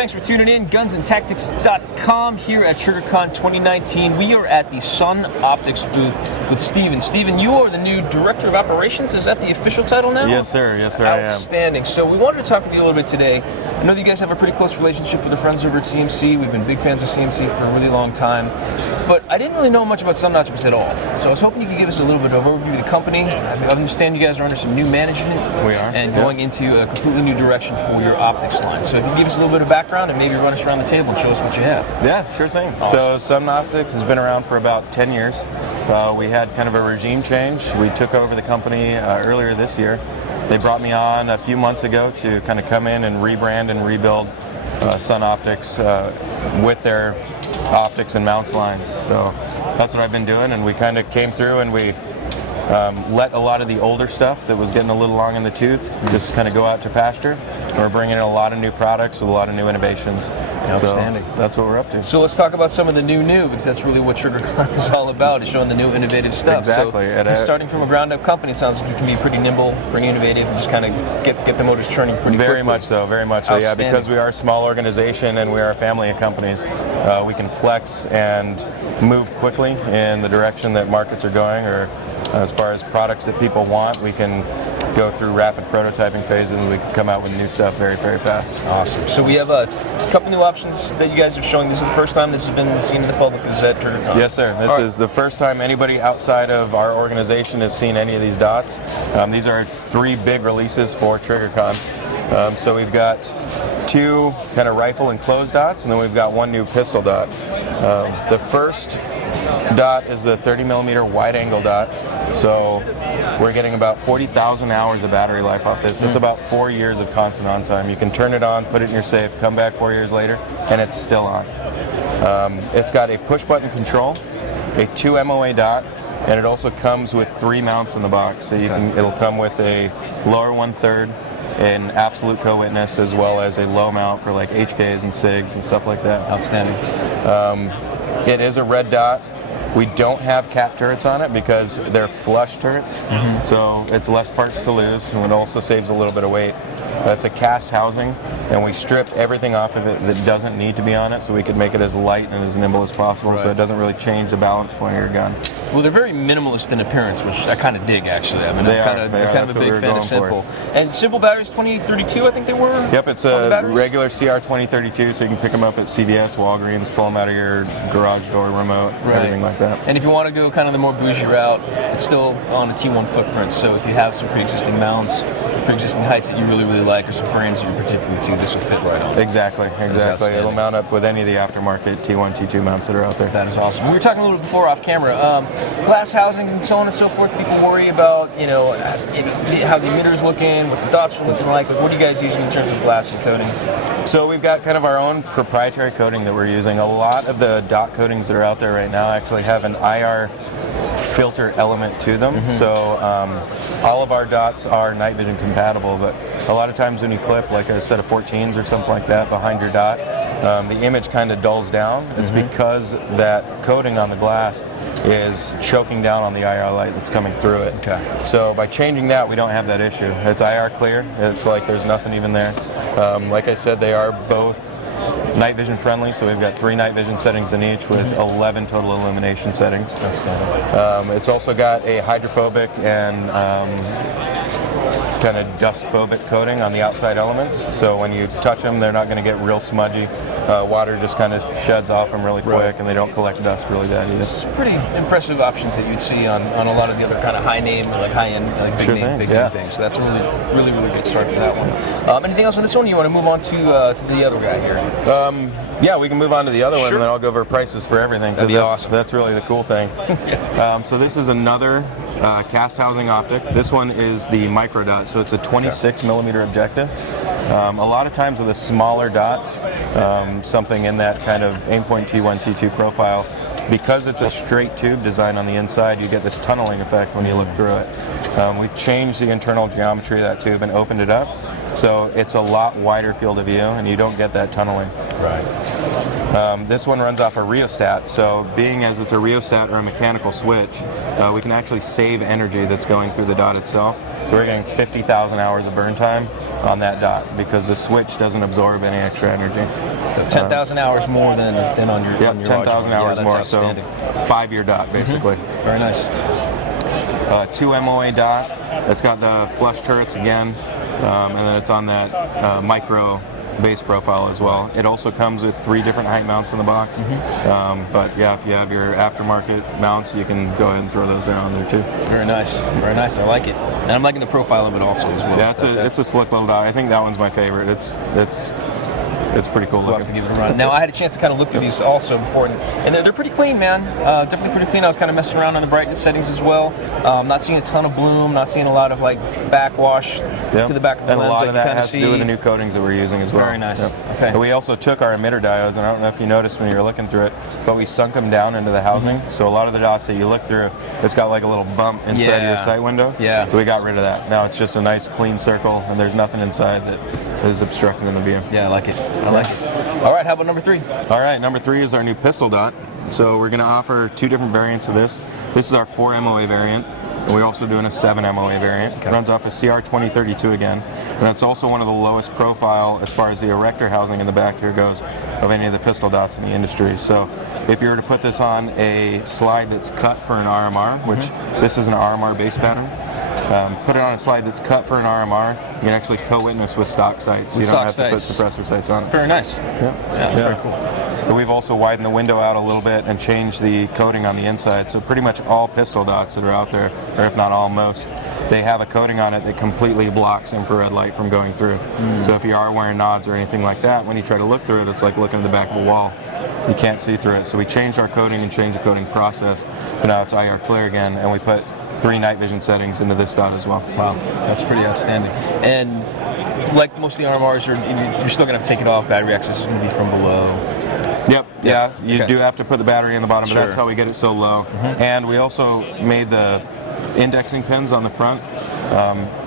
thanks for tuning in. GunsandTactics.com here at Triggercon 2019. We are at the Sun Optics booth with Steven. Steven, you are the new Director of Operations. Is that the official title now? Yes, sir. Yes, sir. Outstanding. So we wanted to talk with you a little bit today. I know that you guys have a pretty close relationship with the friends over at CMC. We've been big fans of CMC for a really long time. But I didn't really know much about Sun Optics at all. So I was hoping you could give us a little bit of overview of the company. I understand you guys are under some new management. We are. And going into a completely new direction for your optics line. So if you can give us a little bit of background and maybe run us around the table and show us what you have. Yeah, sure thing. Awesome. So Sun Optics has been around for about 10 years. We had kind of a regime change. We took over the company earlier this year. They brought me on a few months ago to kind of come in and rebrand and rebuild Sun Optics with their optics and mounts lines. So that's what I've been doing, and we kind of came through and we let a lot of the older stuff that was getting a little long in the tooth just kind of go out to pasture. We're bringing in a lot of new products with a lot of new innovations. Outstanding. So that's what we're up to. So let's talk about some of the new, because that's really what Triggercon is all about, is showing the new innovative stuff. Exactly. So starting from a ground-up company, it sounds like you can be pretty nimble, pretty innovative, and just kind of get the motors turning pretty quickly. Very much so, very much so. Yeah, because we are a small organization and we are a family of companies, we can flex and move quickly in the direction that markets are going, or as far as products that people want, we can go through rapid prototyping phases and we can come out with new stuff very, very fast. Awesome. So we have a couple new options that you guys are showing. This is the first time this has been seen in the public. Is that Triggercon? Yes, sir. This is the first time anybody outside of our organization has seen any of these dots. These are 3 big releases for Triggercon. So we've got 2 kind of rifle and closed dots, and then we've got 1 new pistol dot. The first dot is the 30mm wide angle dot. So we're getting about 40,000 hours of battery life off this. It's about 4 years of constant on time. You can turn it on, put it in your safe, come back 4 years later, and it's still on. It's got a push button control, a 2 MOA dot, and it also comes with 3 mounts in the box. So it'll come with a lower 1/3, an absolute co-witness, as well as a low mount for like HKs and SIGs and stuff like that. Outstanding. It is a red dot. We don't have cap turrets on it because they're flush turrets, so it's less parts to lose, and it also saves a little bit of weight. That's a cast housing, and we stripped everything off of it that doesn't need to be on it, so we could make it as light and as nimble as possible, so it doesn't really change the balance point of your gun. Well, they're very minimalist in appearance, which I kind of dig, actually. I mean, I'm kind of a big fan of simple. And simple batteries, 2832, I think they were? Yep, it's a regular CR 2032, so you can pick them up at CVS, Walgreens, pull them out of your garage door remote, everything like that. And if you want to go kind of the more bougie route, it's still on a T1 footprint, so if you have some pre-existing mounts, pre-existing heights that you really, really like, or some brands that you're particularly to, this will fit right on. Exactly. It'll mount up with any of the aftermarket T1, T2 mounts that are out there. That is awesome. We were talking a little bit before off camera. Glass housings and so on and so forth. People worry about, how the emitters look in, what the dots are looking like. What are you guys using in terms of glass and coatings? So we've got kind of our own proprietary coating that we're using. A lot of the dot coatings that are out there right now actually have an IR filter element to them. So all of our dots are night vision compatible, but a lot of times when you clip like a set of 14s or something like that behind your dot, the image kind of dulls down. It's because that coating on the glass is choking down on the IR light that's coming through it. Okay. So by changing that, we don't have that issue. It's IR clear. It's like there's nothing even there. Like I said, they are both night vision friendly, so we've got 3 night vision settings in each with 11 total illumination settings. It's also got a hydrophobic and kind of dust phobic coating on the outside elements, so when you touch them they're not going to get real smudgy. Water just kind of sheds off them really quick, and they don't collect dust really bad either. It's pretty impressive options that you'd see on a lot of the other kind of high name, like high end, like big name things. So that's a really good start for that one. Anything else on this one? You want to move on to the other guy here? Yeah, we can move on to the other one, and then I'll go over prices for everything. That'd be awesome. That's really the cool thing. So this is another cast housing optic. This one is the micro dot, so it's a 26mm objective. A lot of times with the smaller dots, something in that kind of aimpoint T1, T2 profile, because it's a straight tube design on the inside, you get this tunneling effect when you look through it. We've changed the internal geometry of that tube and opened it up, so it's a lot wider field of view, and you don't get that tunneling. This one runs off a rheostat, so being as it's a rheostat or a mechanical switch, we can actually save energy that's going through the dot itself. So we're getting 50,000 hours of burn time on that dot because the switch doesn't absorb any extra energy. So 10,000 hours more than on your Yep, on your 10,000 hours that's more. So outstanding. 5-year dot basically. Very nice. 2 MOA dot. It's got the flush turrets again, and then it's on that micro base profile as well. It also comes with 3 different height mounts in the box. But yeah, if you have your aftermarket mounts, you can go ahead and throw those down there too. Very nice. Very nice. I like it. And I'm liking the profile of it also as well. Yeah, it's a slick little dot. I think that one's my favorite. It's pretty cool We'll looking. have to give it a run. Now, I had a chance to kind of look through these also before, and they're pretty clean, man. Definitely pretty clean. I was kind of messing around on the brightness settings as well. Not seeing a ton of bloom, not seeing a lot of like backwash to the back of the and lens. a lot like of that you kind has to do with the new coatings that we're using as well. Very nice. Yep. Okay. And we also took our emitter diodes, and I don't know if you noticed when you were looking through it, but we sunk them down into the housing. So a lot of the dots that you look through, it's got like a little bump inside your sight window. Yeah. So we got rid of that. Now it's just a nice clean circle, and there's nothing inside that is obstructing the view. Yeah, I like it. I like it. All right, how about number 3? All right, number 3 is our new pistol dot. So we're going to offer 2 different variants of this. This is our 4 MOA variant, and we're also doing a 7 MOA variant. It runs off a CR2032 again, and it's also one of the lowest profile as far as the erector housing in the back here goes of any of the pistol dots in the industry. So if you were to put this on a slide that's cut for an RMR, which this is an RMR base pattern, put it on a slide that's cut for an RMR, you can actually co-witness with stock sights. You don't have to put suppressor sights on it. Very nice. Yeah, that's very cool. But we've also widened the window out a little bit and changed the coating on the inside. So pretty much all pistol dots that are out there, or if not all, most, they have a coating on it that completely blocks infrared light from going through. So if you are wearing nods or anything like that, when you try to look through it, it's like looking at the back of a wall. You can't see through it. So we changed our coating and changed the coating process. So now it's IR clear again, and we put 3 night vision settings into this dot as well. Wow, that's pretty outstanding. And like most of the RMRs, you're still going to have to take it off. Battery access is going to be from below. Yep, yeah, you do have to put the battery in the bottom, but Sure. that's how we get it so low. And we also made the indexing pins on the front,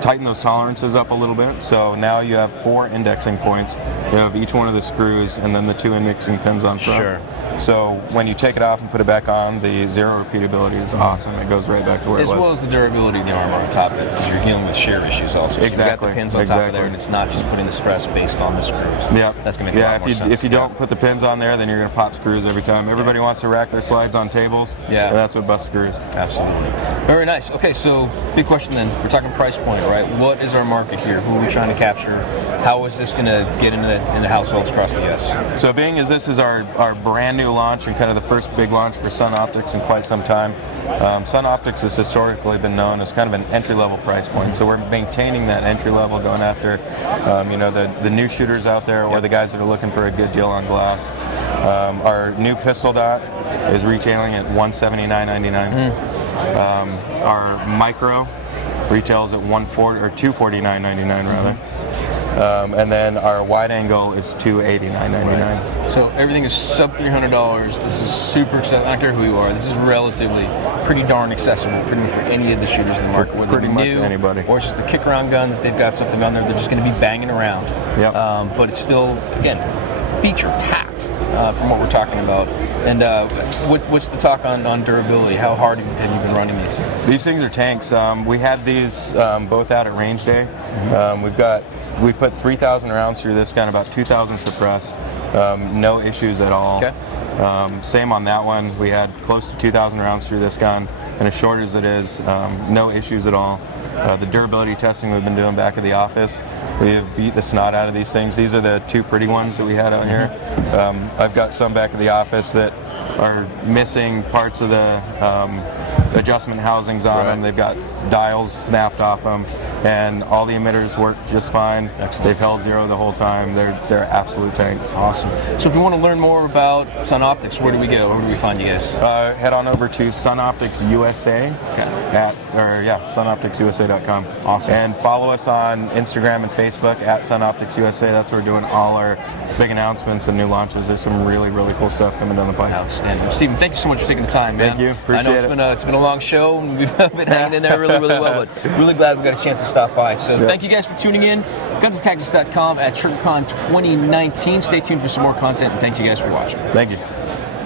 tighten those tolerances up a little bit. So now you have 4 indexing points. You have each one of the screws and then the 2 indexing pins on front. Sure. So when you take it off and put it back on, the zero repeatability is awesome. It goes right back to where it was. As well as the durability of the armor on top of it, because you're dealing with shear issues also. So Exactly. you've got the pins on top of there, and it's not just putting the stress based on the screws. Yeah, That's going to make a lot more sense. If you don't put the pins on there, then you're going to pop screws every time. Everybody wants to rack their slides on tables. Yeah. And that's what busts screws. Absolutely. Very nice. Okay, so big question then. We're talking price point, right? What is our market here? Who are we trying to capture? How is this going to get into the households across the U.S.? So being as this is our brand new launch and kind of the first big launch for Sun Optics in quite some time, Sun Optics has historically been known as kind of an entry-level price point. So we're maintaining that entry level, going after the new shooters out there or the guys that are looking for a good deal on glass. Our new pistol dot is retailing at $179.99. Our micro retails at $249.99 rather. And then our wide angle is $289.99. So everything is sub $300. This is super accessible. I don't care who you are. This is relatively pretty darn accessible, pretty much for any of the shooters in the market, whether pretty they're much new anybody, or it's just a kick-around gun that they've got something on there. They're just going to be banging around. Yep. But it's still, again, feature-packed from what we're talking about. And what's the talk on durability? How hard have you been running these? These things are tanks. We had these both out at range day. We put 3,000 rounds through this gun, about 2,000 suppressed. No issues at all. Okay. Same on that one. We had close to 2,000 rounds through this gun, and as short as it is, no issues at all. The durability testing we've been doing back at the office, we have beat the snot out of these things. These are the 2 pretty ones that we had out here. I've got some back at the office that are missing parts of the adjustment housings on them. They've got dials snapped off them, and all the emitters work just fine. Excellent. They've held zero the whole time. They're absolute tanks. Awesome. So if you want to learn more about Sun Optics, where do we go? Where do we find you guys? Head on over to Sun Optics USA sunopticsusa.com. Awesome. And follow us on Instagram and Facebook at Sun Optics USA. That's where we're doing all our big announcements and new launches. There's some really, really cool stuff coming down the pipe. Outstanding. Stephen, thank you so much for taking the time, man. Thank you. Appreciate I know it's been a long show, and we've been hanging in there really, really well, but really glad we got a chance to stop by. So thank you guys for tuning in. GunsandTactics.com at Triggercon 2019. Stay tuned for some more content, and thank you guys for watching. Thank you.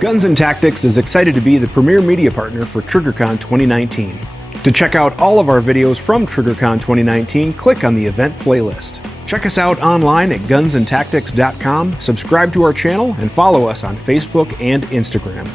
Guns and Tactics is excited to be the premier media partner for Triggercon 2019. To check out all of our videos from Triggercon 2019, click on the event playlist. Check us out online at gunsandtactics.com, subscribe to our channel, and follow us on Facebook and Instagram.